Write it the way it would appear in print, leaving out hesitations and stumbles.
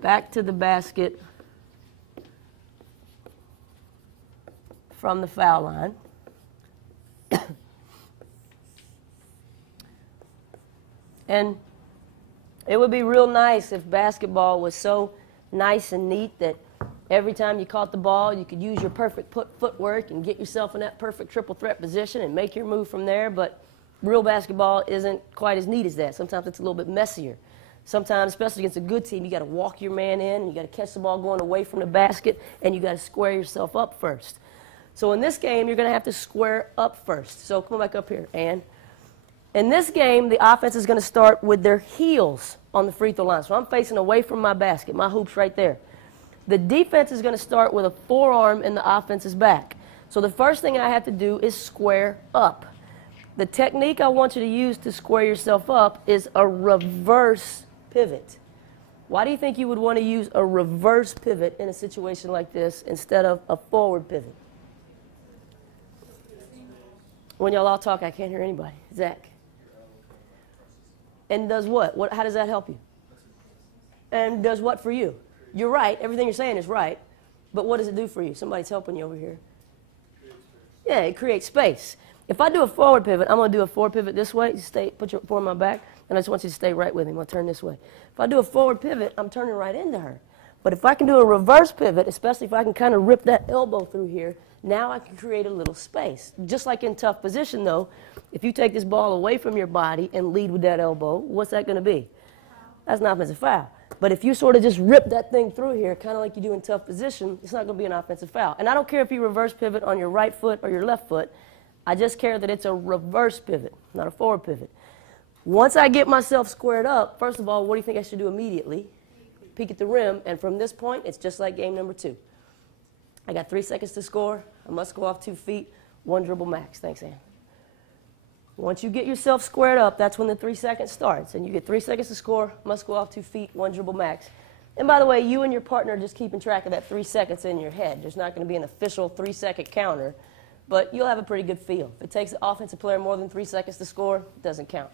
back to the basket from the foul line. And it would be real nice if basketball was so nice and neat that every time you caught the ball, you could use your perfect footwork and get yourself in that perfect triple threat position and make your move from there. But real basketball isn't quite as neat as that. Sometimes it's a little bit messier. Sometimes, especially against a good team, you got to walk your man in, and you got to catch the ball going away from the basket, and you got to square yourself up first. So in this game, you're going to have to square up first. So come back up here, Ann. In this game, the offense is going to start with their heels on the free throw line. So I'm facing away from my basket. My hoop's right there. The defense is going to start with a forearm in the offense's back. So the first thing I have to do is square up. The technique I want you to use to square yourself up is a reverse pivot. Why do you think you would want to use a reverse pivot in a situation like this instead of a forward pivot? When y'all all talk, I can't hear anybody. Zach. And does what? How does that help you? And does what for you? You're right. Everything you're saying is right. But what does it do for you? Somebody's helping you over here. Yeah, it creates space. If I do a forward pivot, I'm going to do a forward pivot this way. Put your form on my back, and I just want you to stay right with me. I'm going to turn this way. If I do a forward pivot, I'm turning right into her. But if I can do a reverse pivot, especially if I can kind of rip that elbow through here, now I can create a little space. Just like in tough position, though, if you take this ball away from your body and lead with that elbow, what's that going to be? That's an offensive foul. But if you sort of just rip that thing through here, kind of like you do in tough position, it's not going to be an offensive foul. And I don't care if you reverse pivot on your right foot or your left foot. I just care that it's a reverse pivot, not a forward pivot. Once I get myself squared up, first of all, what do you think I should do immediately? Peek at the rim, and from this point, it's just like game number 2. I got 3 seconds to score. I must go off 2 feet, 1 dribble max. Thanks, Ann. Once you get yourself squared up, that's when the 3 seconds starts. And you get 3 seconds to score, must go off 2 feet, 1 dribble max. And by the way, you and your partner are just keeping track of that 3 seconds in your head. There's not going to be an official 3-second counter, but you'll have a pretty good feel. If it takes the offensive player more than 3 seconds to score, it doesn't count.